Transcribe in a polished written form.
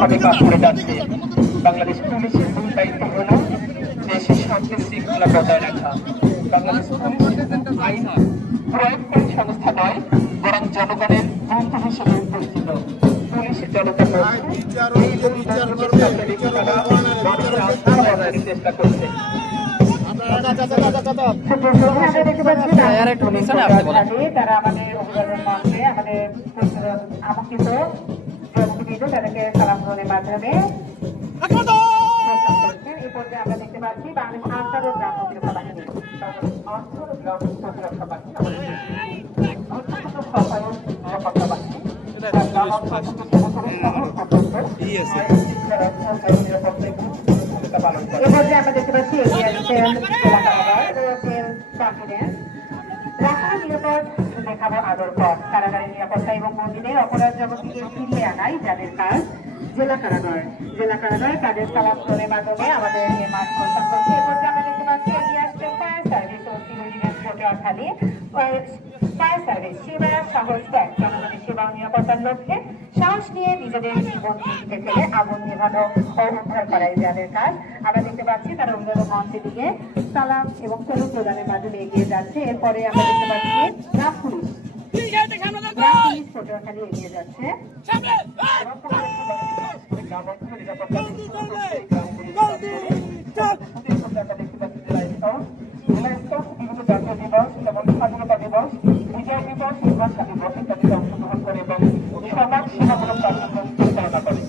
ভাবে কাজ করে যাচ্ছে। বাংলাদেশ পুলিশের মূল দায়িত্ব হল দেশের শান্তি শৃঙ্খলা বজায় রাখা। বাংলাদেশ পুলিশ আইন প্রয়োগকারী সংস্থা নয়, বরং জনগণের বন্ধু হিসেবে উপস্থিত। পুলিশ জনতার চেষ্টা করছে। তারা আমাদের অভিবাদন মঞ্চে আমাদের আমন্ত্রিত তাদেরকে সালাম গ্রহণের মাধ্যমে এই পর্যায়ে আমরা দেখতে পাচ্ছি বাংলাদেশ আনসার ও গ্রাম প্রতিরক্ষা বাহিনী অস্ত্র ও গ্রাম প্রতিরক্ষা বাহিনী নিরাপত্তা বাহিনী এ পর্যায়ে আমরা দেখতে পাচ্ছি এগিয়ে আসছেন জেলা কারাগার রাখার নিরাপদ দেখাবো আদর পথ। কারাগারের নিরাপত্তা এবং মন্দিরের অপরাধ জগৎকে ফিরিয়ে আনাই যাদের কাজ। জেলা কারাগার তাদের সালাম গ্রহণের মাধ্যমে আমাদের এই মাঠ প্রস্থান করছে। এ পর্যায়ে আমরা দেখতে পাচ্ছি এগিয়ে আসছেন ফায়ার সার্ভিস ও civil defence Patuakhali. Fire service সেবা সাহস ত্যাগ জনগণের সেবা ও নিরাপত্তার লক্ষ্যে সাহস নিয়ে নিজেদের জীবন ঝুঁকিতে ফেলে আগুন নেভানো ও উদ্ধার করাই যাদের কাজ। আমরা দেখতে পাচ্ছি তারা অভিভাবক মঞ্চের দিকে সালাম এবং সেলুট প্রদানের মাধ্যমে এগিয়ে যাচ্ছে। এরপরে আমরা দেখতে পাচ্ছি গ্রাম পুলিশ পটুয়াখালী এগিয়ে যাচ্ছে।